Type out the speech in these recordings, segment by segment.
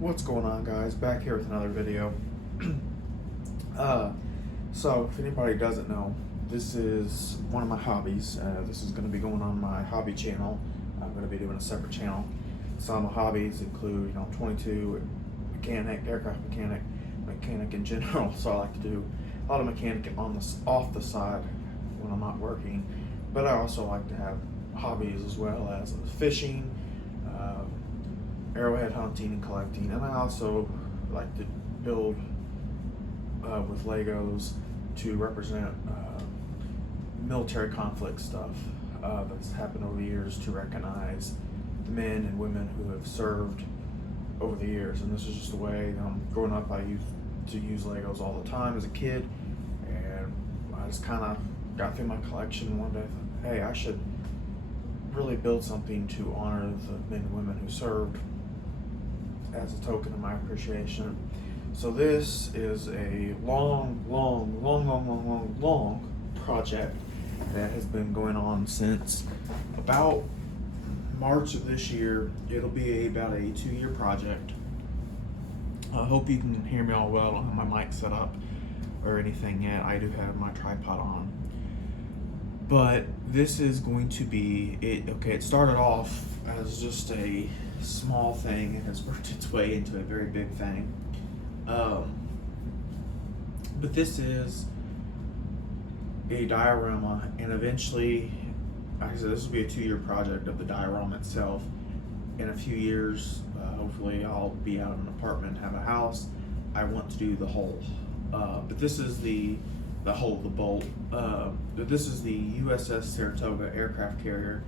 What's going on, guys? Back here with another video. So if anybody doesn't know, this is one of my hobbies. This is going to be going on my hobby channel. I'm going to be doing a separate channel. Some hobbies include, 22 mechanic, aircraft mechanic in general. So I like to do a lot of mechanic off the side when I'm not working. But I also like to have hobbies as well as fishing, arrowhead hunting and collecting, and I also like to build with Legos to represent military conflict stuff that's happened over the years, to recognize the men and women who have served over the years. And this is just the way, growing up, I used to use Legos all the time as a kid, and I just kind of got through my collection one day and thought, hey, I should really build something to honor the men and women who served as a token of my appreciation. So this is a long project that has been going on since about March of this year. It'll be about a 2-year project. I hope you can hear me all well. I don't have my mic set up or anything yet. I do have my tripod on. But this is going to be it. Okay, it started off as just a small thing and has worked its way into a very big thing. But this is a diorama, and eventually, like I said, this will be a 2-year project of the diorama itself. In a few years, hopefully I'll be out of an apartment and have a house. I want to do the whole. But this is the whole, the bolt. But this is the USS Saratoga aircraft carrier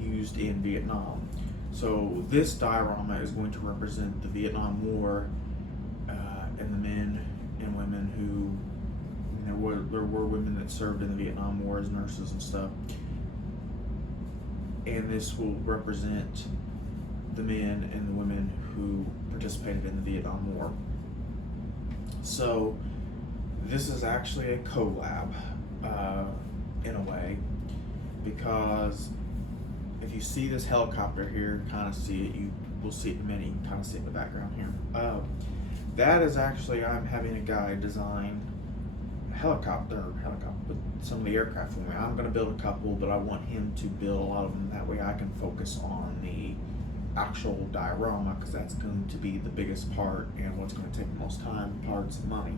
used in Vietnam. So this diorama is going to represent the Vietnam War and the men and women who, there were women that served in the Vietnam War as nurses and stuff. And this will represent the men and the women who participated in the Vietnam War. So this is actually a collab in a way, because if you see this helicopter here, kind of see it, you will see it in a minute, you can kind of see it in the background here. That is actually, I'm having a guy design a helicopter, but some of the aircraft for me. I'm going to build a couple, but I want him to build a lot of them. That way I can focus on the actual diorama, because that's going to be the biggest part and what's going to take the most time, parts, and money.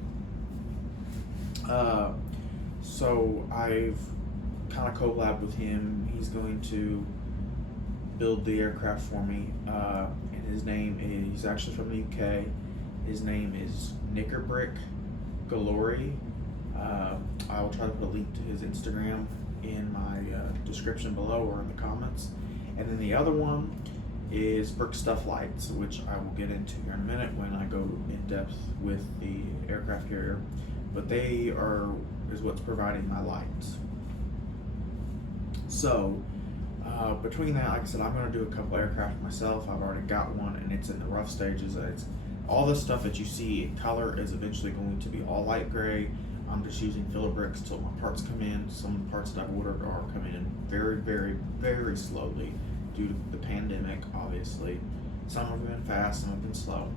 So I've kind of collabed with him. He's going to build the aircraft for me, and his name is, he's actually from the UK. His name is Knickerbrick Galore. I will try to put a link to his Instagram in my description below or in the comments. And then the other one is Brick Stuff Lights, which I will get into here in a minute when I go in depth with the aircraft carrier. But they is what's providing my lights. So between that, like I said, I'm going to do a couple aircraft myself. I've already got one, and it's in the rough stages. It's all the stuff that you see in color is eventually going to be all light gray. I'm just using filler bricks till my parts come in. Some of the parts that I've ordered are coming in very slowly due to the pandemic, obviously. Some have been fast, some have been slow.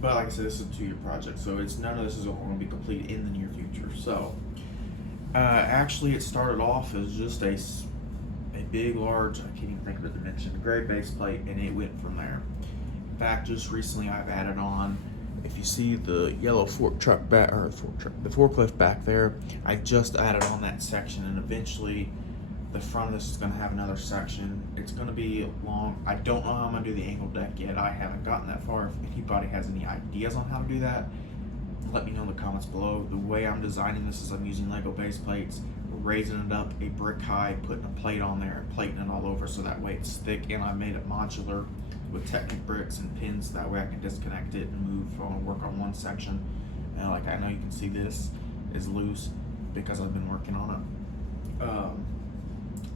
But like I said, this is a 2-year project, so none of this is going to be complete in the near future. So actually, it started off as just a big, large, I can't even think of the dimension, gray base plate, and it went from there. In fact, just recently I've added on, if you see the yellow forklift back there, I just added on that section, and eventually the front of this is going to have another section. It's going to be long. I don't know how I'm going to do the angled deck yet. I haven't gotten that far. If anybody has any ideas on how to do that, let me know in the comments below. The way I'm designing this is I'm using Lego base plates, raising it up a brick high, putting a plate on there, and plating it all over so that way it's thick, and I made it modular with Technic bricks and pins. That way I can disconnect it and move on, work on one section. And like, I know you can see this is loose because I've been working on it.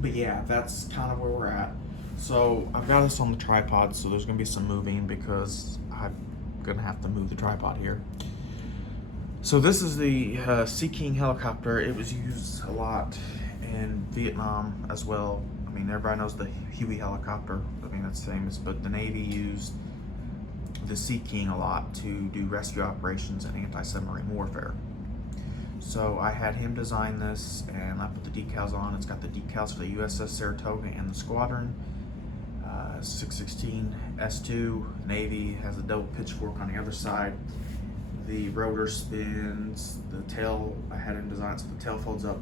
But yeah, that's kind of where we're at. So I've got this on the tripod, so there's gonna be some moving because I'm gonna have to move the tripod here. So this is the Sea King helicopter. It was used a lot in Vietnam as well. I mean, everybody knows the Huey helicopter. I mean, that's famous, but the Navy used the Sea King a lot to do rescue operations and anti-submarine warfare. So I had him design this, and I put the decals on. It's got the decals for the USS Saratoga and the squadron. 616 S2 Navy has a double pitchfork on the other side. The rotor spins. The tail, I had him design so the tail folds up.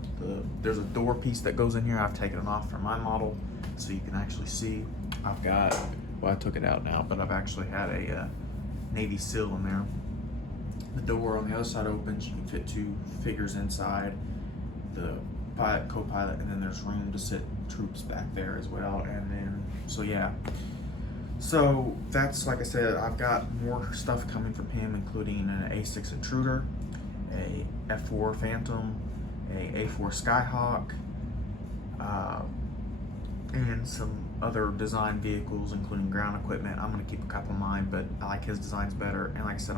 There's a door piece that goes in here. I've taken it off for my model so you can actually see. I've got, well, I took it out now, but I've actually had a Navy SEAL in there. The door on the other side opens. You can fit 2 figures inside, the pilot, co-pilot, and then there's room to sit troops back there as well. And then, so yeah. So that's, like I said, I've got more stuff coming from him, including an A6 Intruder, a F4 Phantom, a A4 Skyhawk, and some other design vehicles, including ground equipment. I'm gonna keep a couple of mine, but I like his designs better. And like I said,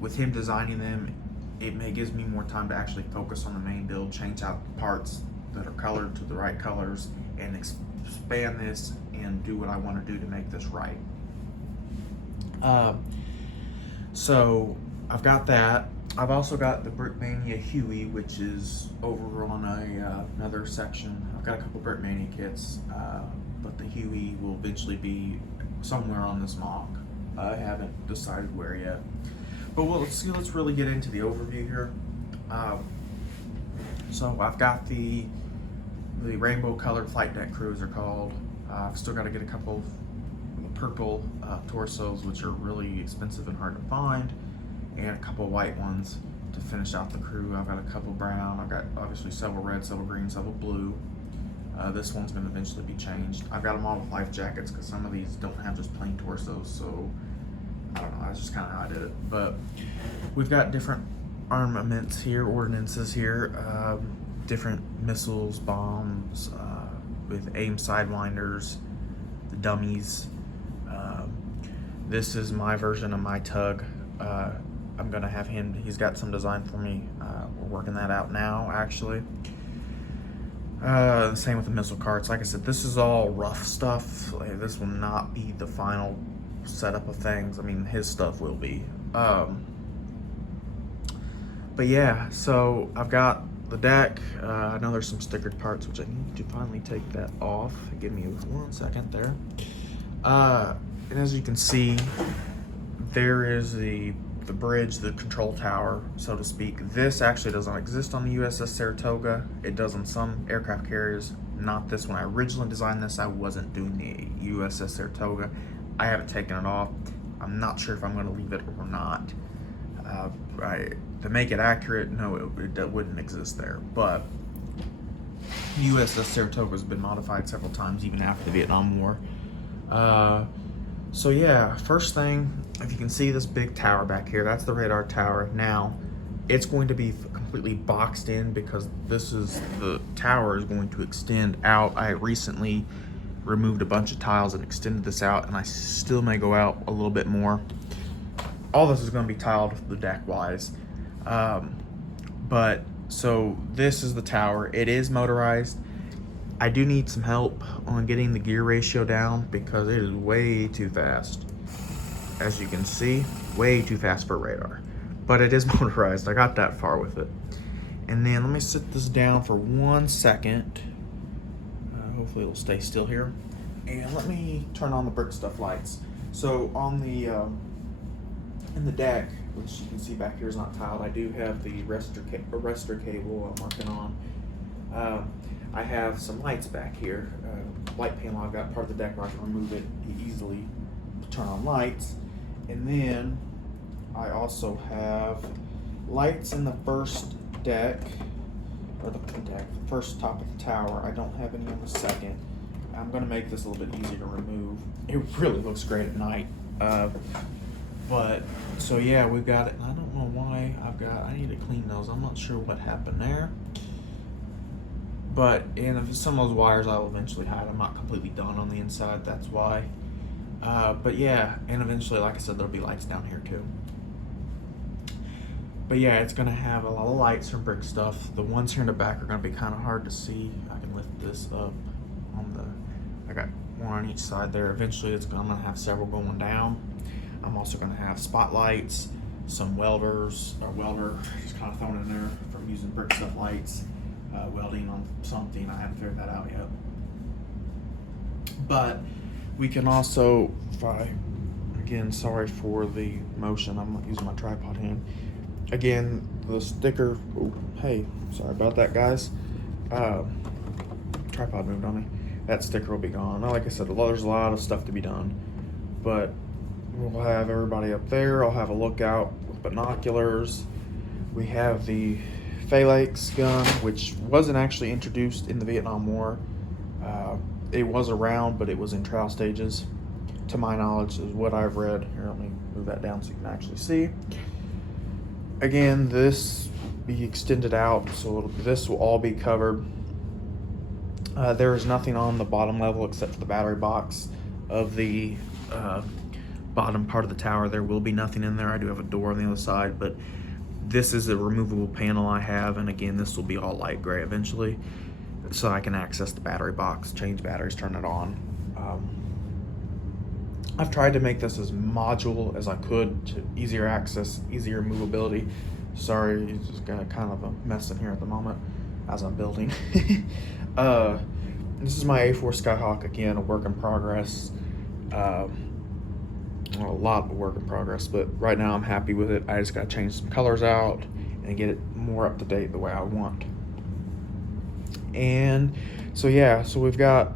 with him designing them, it gives me more time to actually focus on the main build, change out parts that are colored to the right colors, and expand this and do what I want to do to make this right. So I've got that. I've also got the Mania Huey, which is over on another section. I've got a couple Mania kits, but the Huey will eventually be somewhere on this mock. I haven't decided where yet. But let's really get into the overview here. So I've got the rainbow colored flight deck crews are called. I've still got to get a couple of purple torsos, which are really expensive and hard to find, and a couple of white ones to finish out the crew. I've got a couple brown. I've got obviously several red, several green, several blue. This one's going to eventually be changed. I've got them all with life jackets because some of these don't have just plain torsos, so I don't know, that's just kind of how I did it. But we've got different armaments here, ordinances here, different missiles, bombs, with aim sidewinders, the dummies. This is my version of my tug. I'm gonna have him, he's got some design for me. We're working that out now, actually. Same with the missile carts. Like I said, this is all rough stuff. This will not be the final setup of things. I mean, his stuff will be. But yeah, so I've got the deck. I know there's some stickered parts, which I need to finally take that off. Give me 1 second there. And as you can see, there is the bridge, the control tower, so to speak. This actually doesn't exist on the USS Saratoga. It does on some aircraft carriers, not this one. I originally designed this, I wasn't doing the USS Saratoga. I haven't taken it off. I'm not sure if I'm going to leave it or not. To make it accurate, no, it wouldn't exist there. But USS Saratoga has been modified several times, even after the Vietnam War. So yeah, first thing, if you can see this big tower back here, that's the radar tower. Now, it's going to be completely boxed in because the tower is going to extend out. I recently removed a bunch of tiles and extended this out, and I still may go out a little bit more. All this is going to be tiled the deck wise. But so this is the tower. It is motorized. I do need some help on getting the gear ratio down because it is way too fast. As you can see, way too fast for radar. But it is motorized. I got that far with it. And then let me sit this down for 1 second. Hopefully it'll stay still here. And let me turn on the brick stuff lights. So on the in the deck, which you can see back here is not tiled, I do have the arrestor cable I'm working on. I have some lights back here. Light panel, I've got part of the deck where I can remove it easily to turn on lights. And then I also have lights in the first deck, or the first top of the tower. I don't have any on the second. I'm gonna make this a little bit easier to remove. It really looks great at night. But, so yeah, we've got it. I don't know why I need to clean those. I'm not sure what happened there. But, and some of those wires I will eventually hide. I'm not completely done on the inside, that's why. But yeah, and eventually, like I said, there'll be lights down here too. But yeah, it's gonna have a lot of lights from brick stuff. The ones here in the back are gonna be kind of hard to see. I can lift this up I got one on each side there. Eventually I'm gonna have several going down. I'm also going to have spotlights, some welder, just kind of thrown in there from using brick stuff lights, welding on something. I haven't figured that out yet. But we can also, again, sorry for the motion, I'm not using my tripod hand. Again, the sticker, oh, hey, sorry about that, guys. Tripod moved on me. That sticker will be gone. Like I said, there's a lot of stuff to be done, but we'll have everybody up there. I'll have a lookout with binoculars. We have the Felix Gun, which wasn't actually introduced in the Vietnam War. It was around, but it was in trial stages, to my knowledge, is what I've read. Here, let me move that down so you can actually see. Again, this be extended out, so this will all be covered. There is nothing on the bottom level except for the battery box of the bottom part of the tower. There will be nothing in there. I do have a door on the other side, but this is a removable panel I have, and again, this will be all light gray eventually, so I can access the battery box, change batteries, turn it on. I've tried to make this as modular as I could to easier access, easier movability. Sorry, it's just got kind of a mess in here at the moment as I'm building. This is my A4 Skyhawk, again, a work in progress. A lot of work in progress, but right now I'm happy with it. I just got to change some colors out and get it more up to date the way I want. And so yeah, so we've got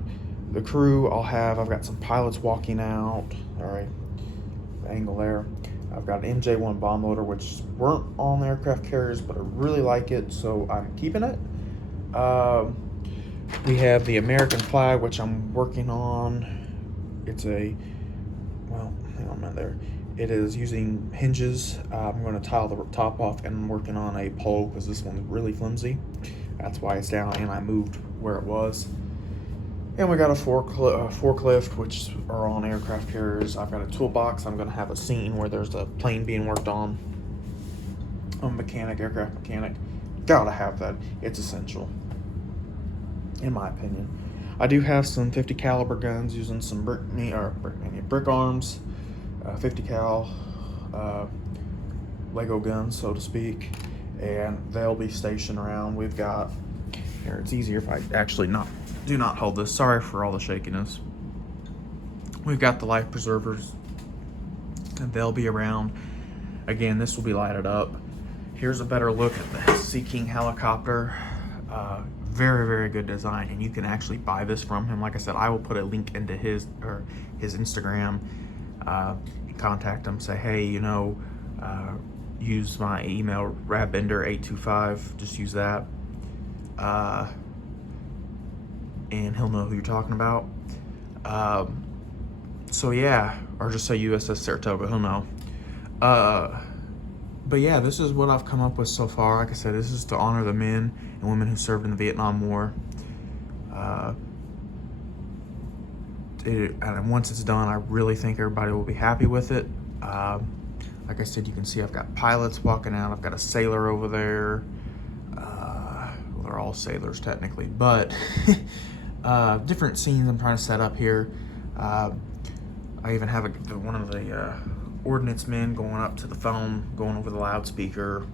the crew. I've got some pilots walking out. All right, the angle there. I've got an MJ1 bomb loader, which weren't on aircraft carriers, but I really like it, so I'm keeping it. We have the American flag, which I'm working on. It's hang on a minute there. It is using hinges. I'm going to tile the top off, and I'm working on a pole because this one's really flimsy. That's why it's down, and I moved where it was. And we got a forklift, which are on aircraft carriers. I've got a toolbox. I'm going to have a scene where there's a plane being worked on. A mechanic, aircraft mechanic. Gotta have that. It's essential, in my opinion. I do have some 50 caliber guns using some brick arms, 50 cal Lego guns, so to speak, and they'll be stationed around. We've got here. It's easier if I actually do not hold this. Sorry for all the shakiness. We've got the life preservers, and they'll be around. Again, this will be lighted up. Here's a better look at the Sea King helicopter. Very, very good design, and you can actually buy this from him. Like I said, I will put a link into his Instagram. Contact him, say, hey, use my email, rabbender825. Just use that, and he'll know who you're talking about. So yeah, or just say USS Saratoga, he'll know. But yeah, this is what I've come up with so far. Like I said, this is to honor the men and women who served in the Vietnam War. And once it's done, I really think everybody will be happy with it. Like I said, you can see I've got pilots walking out. I've got a sailor over there. Well, they're all sailors technically, but different scenes I'm trying to set up here. I even have one of the ordnance men going up to the phone, going over the loudspeaker.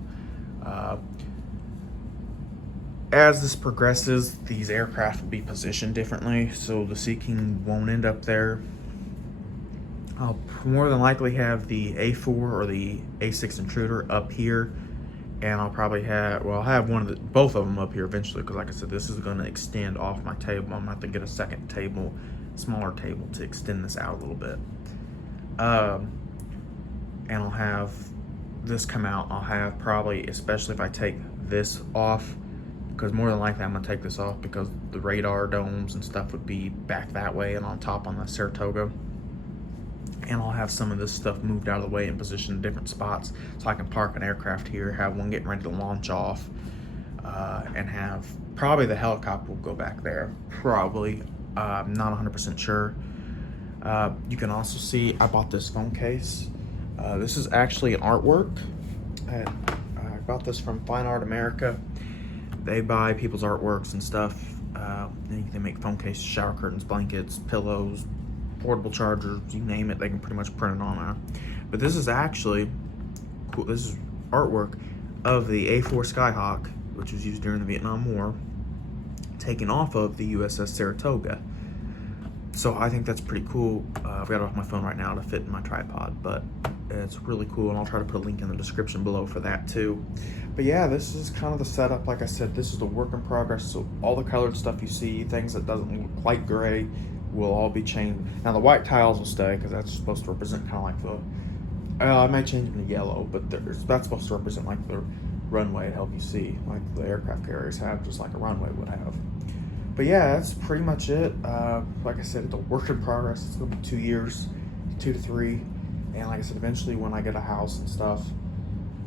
As this progresses, these aircraft will be positioned differently, so the Sea King won't end up there. I'll more than likely have the A4 or the A6 Intruder up here, and I'll probably have, well, I'll have both of them up here eventually, because like I said, this is going to extend off my table. I'm going to have to get a second table, smaller table, to extend this out a little bit. And I'll have this come out. I'll have probably, especially if I take this off, because more than likely I'm going to take this off because the radar domes and stuff would be back that way and on top on the Saratoga. And I'll have some of this stuff moved out of the way and positioned in different spots, so I can park an aircraft here, have one getting ready to launch off, and have probably the helicopter will go back there. Probably. I'm not 100% sure. You can also see I bought this phone case. This is actually an artwork. I bought this from Fine Art America. They buy people's artworks and stuff. They make phone cases, shower curtains, blankets, pillows, portable chargers, you name it, they can pretty much print it on there. But this is actually cool. This is artwork of the A4 Skyhawk, which was used during the Vietnam War, taken off of the USS Saratoga. So I think that's pretty cool. I've got it off my phone right now to fit in my tripod, but it's really cool, and I'll try to put a link in the description below for that too. But yeah, this is kind of the setup. Like I said, this is the work in progress, so all the colored stuff you see, things that doesn't look light gray, will all be changed. Now the white tiles will stay, because that's supposed to represent kind of like the, I may change them to yellow, but that's supposed to represent like the runway to help you see, like the aircraft carriers have, just like a runway would have. But yeah, that's pretty much it. Like I said, it's a work in progress. It's gonna be 2 years, 2 to 3. And like I said, eventually when I get a house and stuff,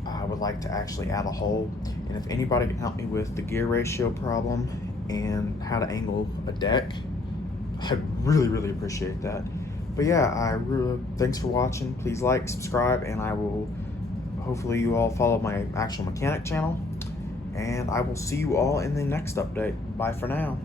I would like to actually add a hull. And if anybody can help me with the gear ratio problem and how to angle a deck, I'd really, really appreciate that. But yeah, thanks for watching. Please like, subscribe, and hopefully you all follow my actual mechanic channel. And I will see you all in the next update. Bye for now.